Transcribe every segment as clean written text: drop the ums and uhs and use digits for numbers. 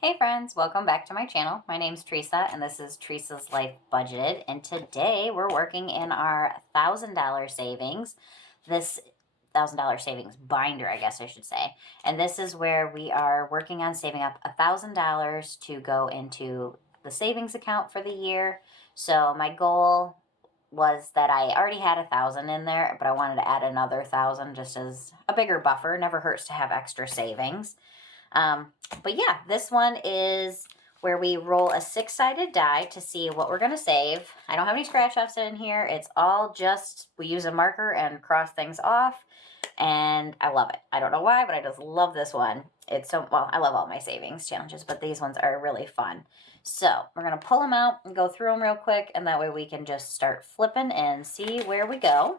Hey friends, welcome back to my channel. My name's Teresa and this is Teresa's Life Budgeted, and today we're working in our $1,000 savings. This $1,000 savings binder, I guess I should say. And this is where we are working on saving up $1,000 to go into the savings account for the year. So my goal was that I already had 1,000 in there, but I wanted to add another 1,000 just as a bigger buffer. Never hurts to have extra savings. But yeah, this one is where we roll a 6-sided die to see what we're going to save. I don't have any scratch offs in here. It's all just, we use a marker and cross things off, and I love it. I don't know why, but I just love this one. It's so, well, I love all my savings challenges, but these ones are really fun. So we're going to pull them out and go through them real quick, and that way we can just start flipping and see where we go.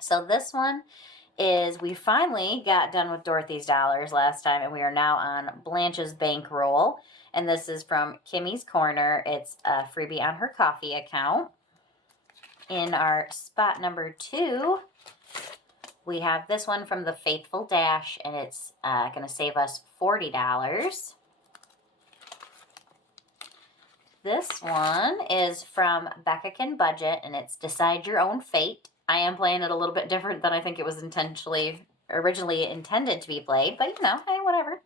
So this one is, we finally got done with Dorothy's Dollars last time, and we are now on Blanche's bankroll. And this is from Kimmy's Corner. It's a freebie on her coffee account. In our spot number 2, we have this one from the Faithful Dash, and it's going to save us $40. This one is from Becca Can Budget, and it's Decide Your Own Fate. I am playing it a little bit different than I think it was originally intended to be played, but you know, hey, whatever.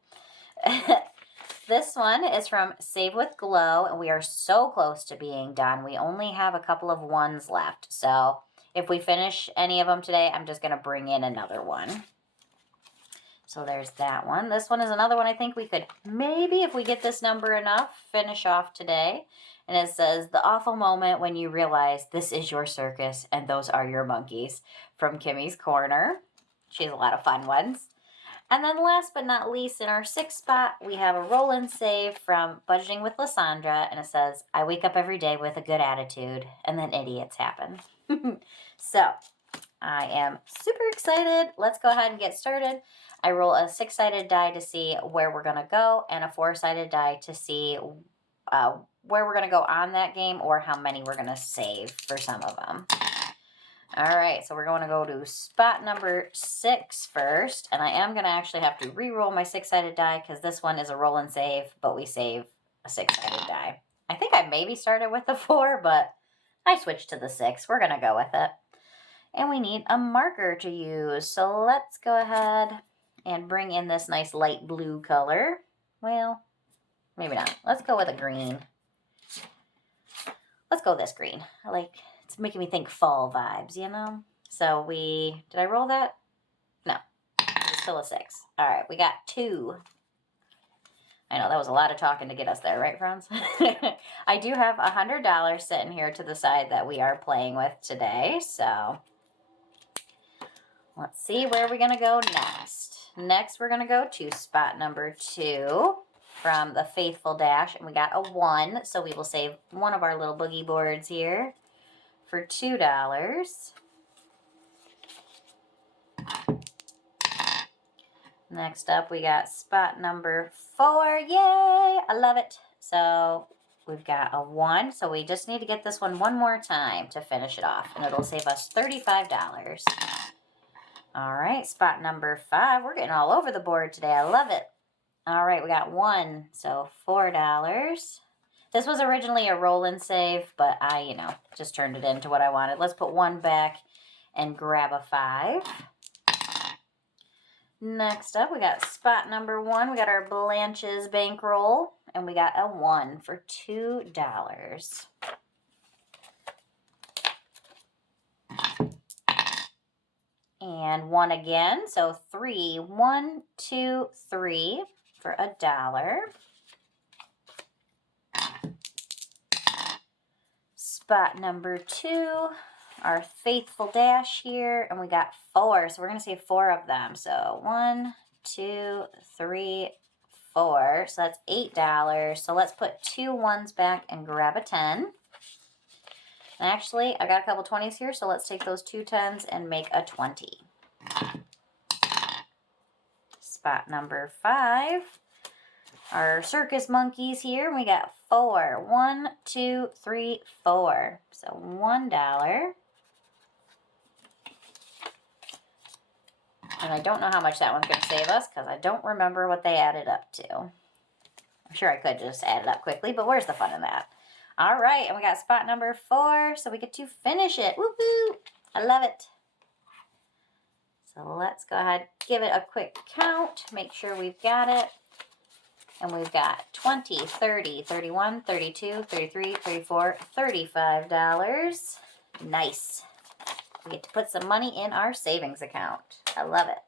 This one is from Save with Glow, and we are so close to being done. We only have a couple of ones left, so if we finish any of them today, I'm just going to bring in another one. So there's that one. This one is another one I think we could maybe, if we get this number enough, finish off today. And it says, The Awful Moment When You Realize This Is Your Circus and Those Are Your Monkeys, from Kimmy's Corner. She has a lot of fun ones. And then last but not least, in our 6th spot, we have a roll and save from Budgeting with Lysandra. And it says, I wake up every day with a good attitude, and then idiots happen. So I am super excited. Let's go ahead and get started. I roll a 6-sided die to see where we're going to go, and a 4-sided die to see where we're going to go on that game, or how many we're going to save for some of them. All right, so we're going to go to spot number 6 first, and I am going to actually have to re-roll my 6-sided die because this one is a roll and save, but we save a 6-sided die. I think I maybe started with the 4, but I switched to the 6. We're going to go with it. And we need a marker to use, so let's go ahead and bring in this nice light blue color. Well, maybe not. Let's go with a green. Let's go this green. It's making me think fall vibes, you know? So did I roll that? No, it's still a 6. All right, we got 2. I know that was a lot of talking to get us there, right, friends? I do have $100 sitting here to the side that we are playing with today, so let's see where we're going to go next. Next, we're going to go to spot number 2 from the Faithful Dash, and we got a 1, so we will save one of our little boogie boards here for $2. Next up, we got spot number 4. Yay! I love it. So we've got a 1, so we just need to get this one more time to finish it off, and it'll save us $35. All right, spot number 5. We're getting all over the board today. I love it. All right, we got 1, so $4. This was originally a roll and save, but I, just turned it into what I wanted. Let's put 1 back and grab a 5. Next up, we got spot number 1. We got our Blanche's bankroll, and we got a 1 for $2. And 1 again, so 3. 1, 2, 3 for $1. Spot number 2, our Faithful Dash here, and we got 4, so we're going to save 4 of them. So 1, 2, 3, 4, so that's $8. So let's put 2 1s back and grab a 10. And actually, I got a couple 20s here, so let's take those 2 10s and make a 20. Spot number 5, our circus monkeys here. We got 4. 1, 2, 3, 4. So $1. And I don't know how much that one's going to save us because I don't remember what they added up to. I'm sure I could just add it up quickly, but where's the fun in that? All right, and we got spot number 4, so we get to finish it. Woohoo! I love it. So let's go ahead, give it a quick count, make sure we've got it. And we've got 20, 30, 31, 32, 33, 34, $35. Nice. We get to put some money in our savings account. I love it.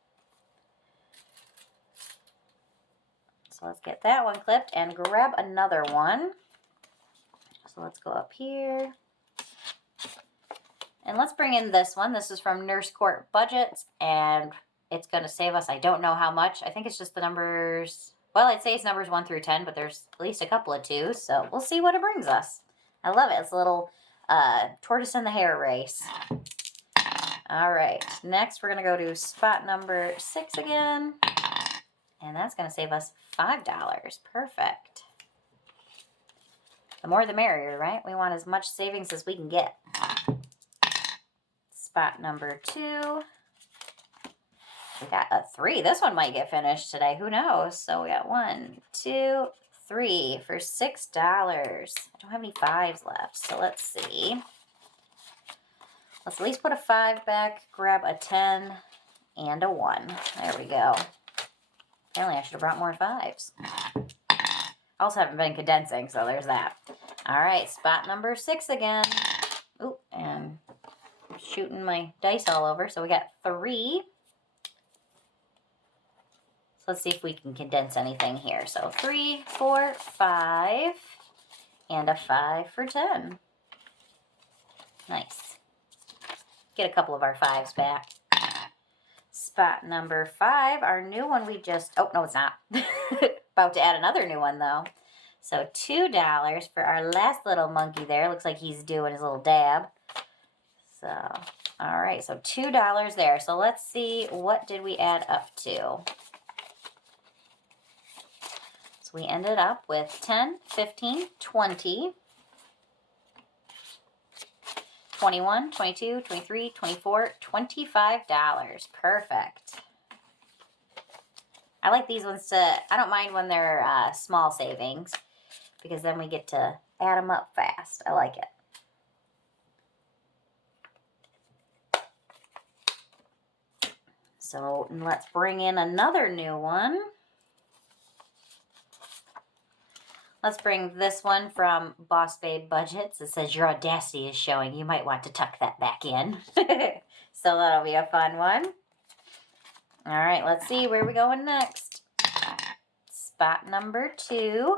So let's get that one clipped and grab another one. So let's go up here. And let's bring in this one. This is from Nurse Court Budgets, and it's going to save us, I don't know how much. I think it's just the numbers, well, I'd say it's numbers 1 through 10, but there's at least a couple of 2s, so we'll see what it brings us. I love it. It's a little tortoise in the hare race. All right, next we're going to go to spot number 6 again, and that's going to save us $5. Perfect. The more the merrier, right? We want as much savings as we can get. Spot number 2. We got a 3. This one might get finished today. Who knows? So we got 1, 2, 3 for $6. I don't have any 5s left. So let's see. Let's at least put a 5 back, grab a 10, and a 1. There we go. Apparently I should have brought more 5s. I also haven't been condensing, so there's that. All right, spot number 6 again. Ooh, and shooting my dice all over. So we got 3. So let's see if we can condense anything here. So 3, 4, 5, and a 5 for 10. Nice. Get a couple of our 5s back. Spot number 5, our new one we just, oh, no, it's not. About to add another new one, though. So $2 for our last little monkey there. Looks like he's doing his little dab. So, all right, so $2 there. So let's see, what did we add up to? So we ended up with 10, 15, 20, 21, 22, 23, 24, $25. Perfect. I like these ones to, I don't mind when they're small savings because then we get to add them up fast. I like it. So let's bring in another new one. Let's bring this one from BossBabeBudgets. It says, your audacity is showing. You might want to tuck that back in. So that'll be a fun one. All right, let's see where we're going next. Spot number 2.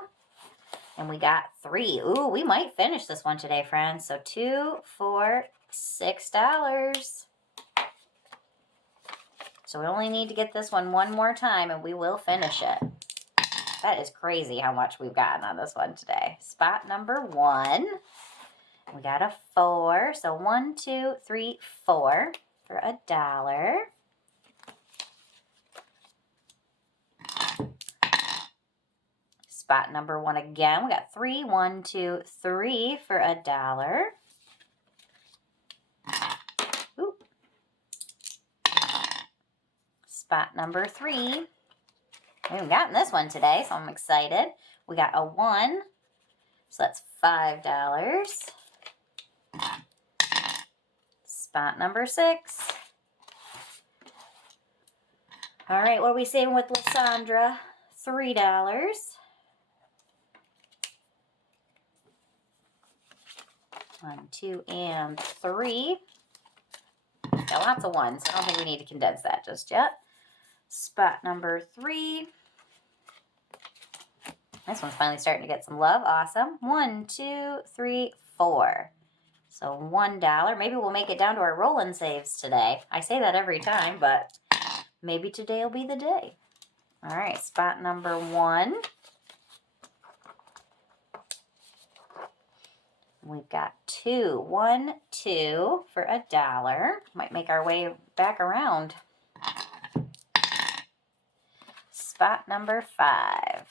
And we got 3. Ooh, we might finish this one today, friends. So 2, 4, $6. So we only need to get this one more time and we will finish it. That is crazy how much we've gotten on this one today. Spot number 1. We got a 4. So 1, 2, 3, 4 for $1. Spot number 1 again. We got 3, 1, 2, 3 for $1. Ooh. Spot number 3. We haven't gotten this one today, so I'm excited. We got a 1, so that's $5. Spot number 6. All right, what are we saying with Lysandra? $3. 1, 2, and 3. Got lots of 1s. I don't think we need to condense that just yet. Spot number 3. This one's finally starting to get some love. Awesome. 1, 2, 3, 4. So $1. Maybe we'll make it down to our rolling saves today. I say that every time, but maybe today will be the day. All right, spot number 1. We've got 2. 1, 2 for $1. Might make our way back around. Spot number 5.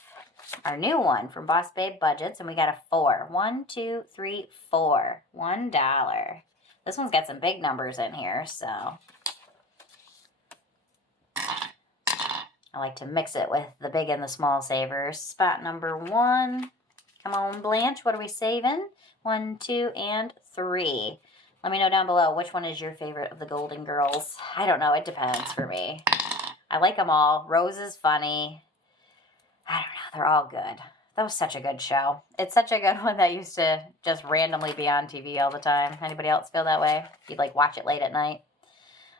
Our new one from BossBabeBudgets, and we got a 4. 1, 2, 3, 4. $1. This one's got some big numbers in here, so. I like to mix it with the big and the small savers. Spot number 1. Come on, Blanche. What are we saving? 1, 2, and 3. Let me know down below which one is your favorite of the Golden Girls. I don't know. It depends for me. I like them all. Rose is funny. I don't know. They're all good. That was such a good show. It's such a good one that used to just randomly be on TV all the time. Anybody else feel that way? You'd like watch it late at night?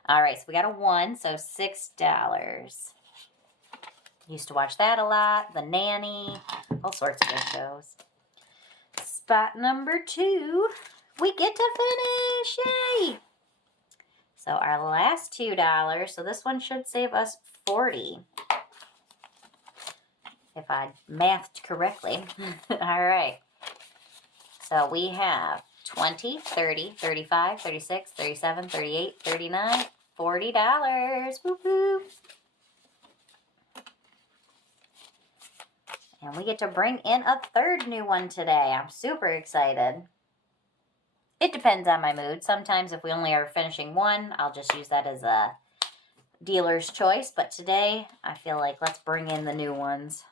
All right, so we got a 1, so $6. Used to watch that a lot. The Nanny, all sorts of good shows. Spot number 2, we get to finish, yay! So our last $2, so this one should save us $40. If I mathed correctly. All right. So we have 20, 30, 35, 36, 37, 38, 39, $40. Woo-hoo. And we get to bring in a third new one today. I'm super excited. It depends on my mood. Sometimes if we only are finishing one, I'll just use that as a dealer's choice. But today, I feel like let's bring in the new ones.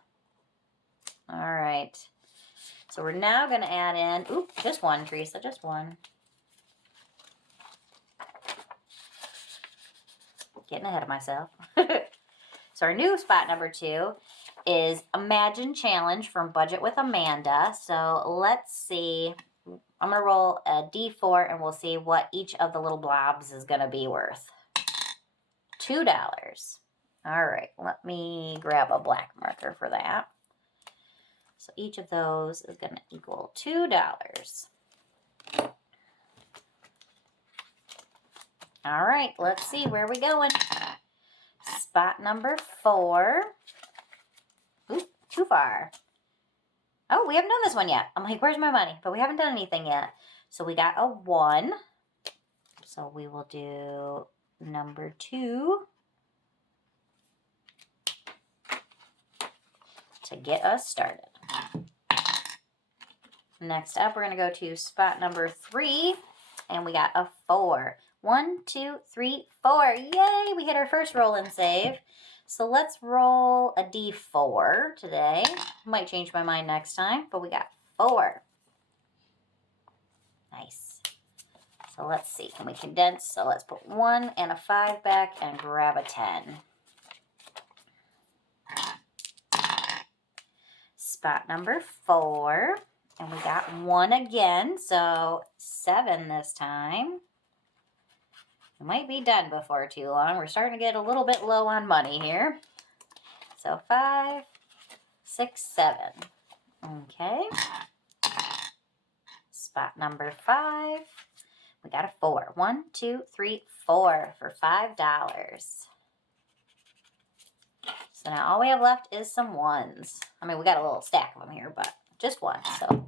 All right. So we're now going to add in, oop, just one, Teresa, just one. Getting ahead of myself. So our new spot number 2 is Imagine Challenge from Budget with Amanda. So let's see. I'm going to roll a D4 and we'll see what each of the little blobs is going to be worth. $2. All right. Let me grab a black marker for that. So each of those is going to equal $2. All right, let's see, where are we going? Spot number 4. Oop, too far. Oh, we haven't done this one yet. I'm like, where's my money? But we haven't done anything yet. So we got a 1. So we will do number 2 to get us started. Next up, we're going to go to spot number 3, and we got a 4. 1, 2, 3, 4. Yay! We hit our first roll and save. So let's roll a D4 today. Might change my mind next time, but we got 4. Nice. So let's see. Can we condense? So let's put 1 and a 5 back and grab a 10. Spot number 4. And we got 1 again, so 7 this time. We might be done before too long. We're starting to get a little bit low on money here. So 5, 6, 7. Okay. Spot number 5. We got a 4. 1, 2, 3, 4 for $5. So now all we have left is some 1s. I mean, we got a little stack of them here, but just 1. So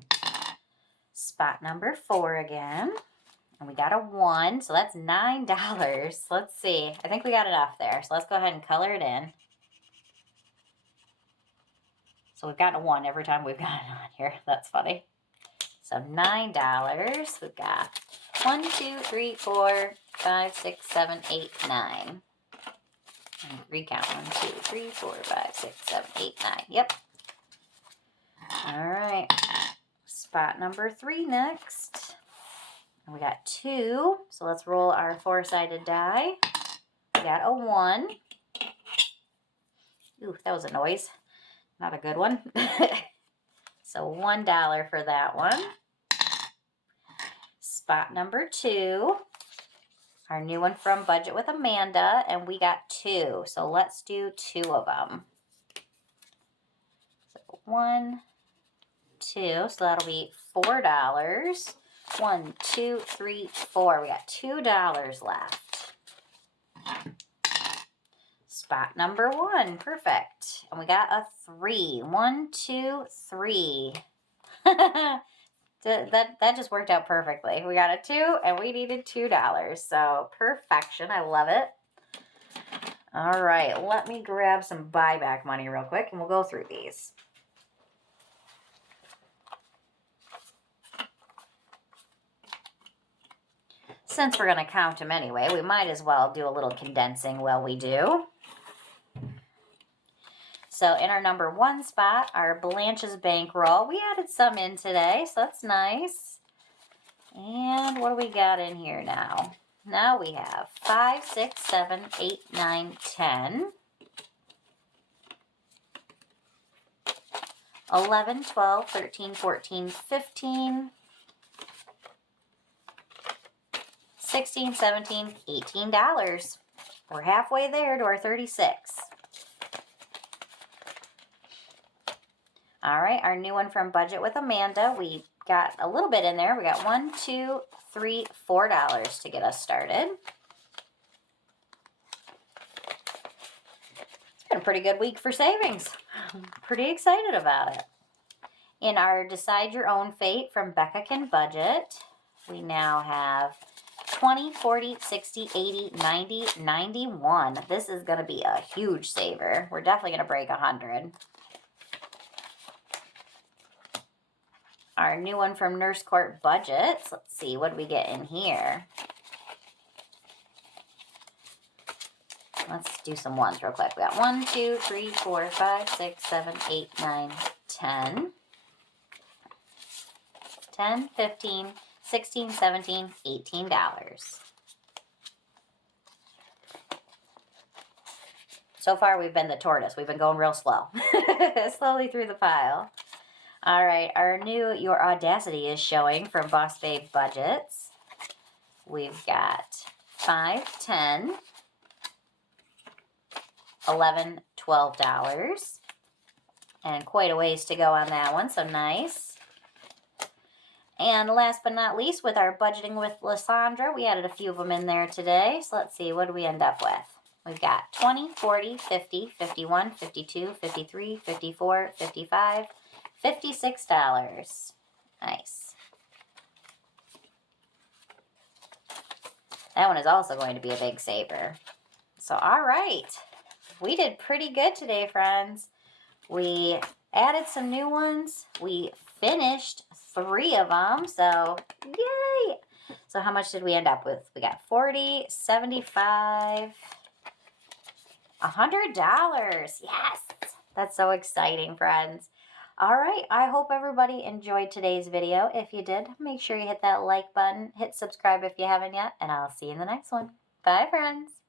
spot number 4 again. And we got a 1, so that's $9. Let's see. I think we got enough there. So let's go ahead and color it in. So we've gotten a 1 every time we've gotten on here. That's funny. So $9. We've got 1, 2, 3, 4, 5, 6, 7, 8, 9. And recount 1, 2, 3, 4, 5, 6, 7, 8, 9. Yep. All right. Spot number 3 next. And we got 2. So let's roll our 4-sided die. We got a 1. Ooh, that was a noise. Not a good one. So $1 for that one. Spot number 2. Our new one from Budget with Amanda. And we got 2. So let's do 2 of them. So 1, 2. So that'll be $4. 1, 2, 3, 4. We got $2 left. Spot number 1. Perfect. And we got a 3. 1, 2, 3. That just worked out perfectly. We got a 2 and we needed $2. So perfection. I love it. All right. Let me grab some buyback money real quick and we'll go through these. Since we're going to count them anyway, we might as well do a little condensing while we do. So in our number 1 spot, our Blanche's Bankroll. We added some in today, so that's nice. And what do we got in here now? Now we have 5, 6, 7, 8, 9, 10. 11, 12, 13, 14, 15, 16, 17, $18. We're halfway there to our 36. All right, our new one from Budget with Amanda. We got a little bit in there. We got $1, 2, 3, $4 to get us started. It's been a pretty good week for savings. I'm pretty excited about it. In our Decide Your Own Fate from Becca Can Budget, we now have 20, 40, 60, 80, 90, 91. This is going to be a huge saver. We're definitely going to break 100. Our new one from Nurse Court Budgets. Let's see, what do we get in here? Let's do some ones real quick. We got 1, 2, 3, 4, 5, 6, 7, 8, 9, 10. 10, 15, 16, 17, $18. So far, we've been the tortoise. We've been going real slow. Slowly through the pile. All right, our new Your Audacity is showing from BossBabeBudgets. We've got 5, 10, 11, $12. And quite a ways to go on that one, so nice. And last but not least, with our Budgeting with Lysandra, we added a few of them in there today. So let's see, what do we end up with? We've got 20, 40, 50, 51, 52, 53, 54, 55, $56. Nice. That one is also going to be a big saver. So, all right. We did pretty good today, friends. We added some new ones. We finished 3 of them, so yay! So how much did we end up with? We got 40, 75, $100. Yes! That's so exciting, friends. All right, I hope everybody enjoyed today's video. If you did, make sure you hit that like button, hit subscribe if you haven't yet, and I'll see you in the next one. Bye, friends.